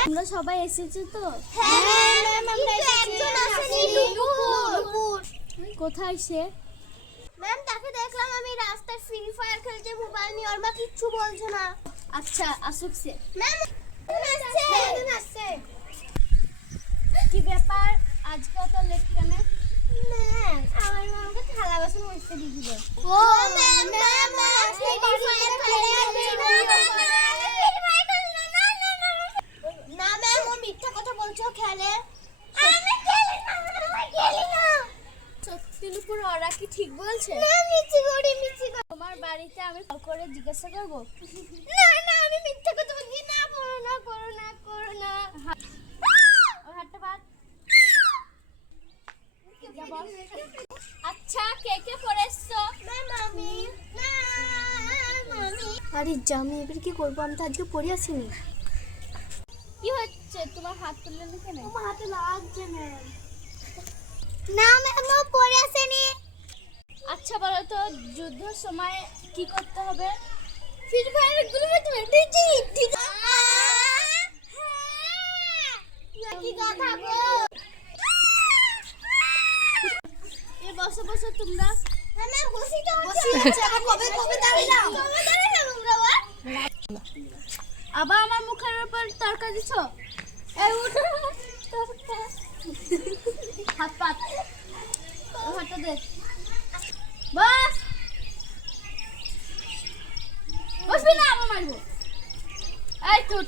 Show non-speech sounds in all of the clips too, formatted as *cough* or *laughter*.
তোমরা সবাই এসেছ তো? কোথায় সে? ম্যাম তাকে দেখলাম আমি রাস্তায় ফ্রি ফায়ার খেলছে মোবাইল নিয়ে ওর মা কিচ্ছু বলছে না। আচ্ছা আসুক সে। ম্যাম আসছে। কি ব্যাপার? আজকে অত লেট কেন? ম্যাম আমার মা আমাকে থালা বাসন মুছতে দিয়েছিল ও ma'am ma'am ma'am Free Fire না ম্যাম ও মিথ্যা কথা খেলে আমি খেলি না আমি খেলি না। সত্যির ওরা কি ঠিক বলছে? না মিথ্যে করি তোমার বাড়িতে আমি কল করে জিজ্ঞাসা করব? না না আমি মিথ্যা কথা বলছি। না করো না করো না করো না। হাতটা বাদ। আচ্ছা কে কে এসছো ম্যাম না মামি। আরে জামি এবার কি করব? আমি তো আজকে পড়ে আসিনি। কি হচ্ছে? তোমার হাত তুললে না কেন আমার হাতে লাগছে ম্যাম না ম্যাম ও পড়ে আসেনি আচ্ছা বলো তো যুদ্ধের সময় কি করতে হবে? ফ্রি ফায়ারগুলো তো এটেছি ঠিক কি কথা গো এ বসে বসে তোমরা। ম্যাম বসি তো বসি হচ্ছে। আবার কবে কবে দাঁড়ালাম কবে দাঁড়ালাম আমরা আবার আবার আমার মুখের উপর তরকা দিছ? হাত পাত হাতটা দে বাস বসবি না আবার মারবো এই তুই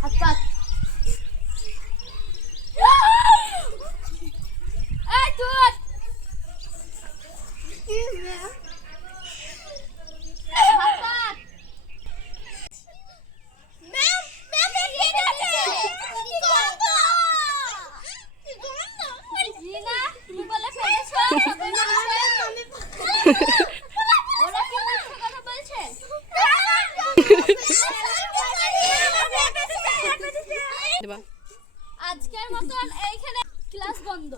হাত পাত এই তুই হাত পাত ম্যাম ম্যাম ঠিক আছে কি করব কি করব রিনা তুমি বলে ফেলেছো সবাই বলেছে। ওরা কি মিথ্যে কথা বলছে *laughs* আজকের মতন এইখানে ক্লাস বন্ধ।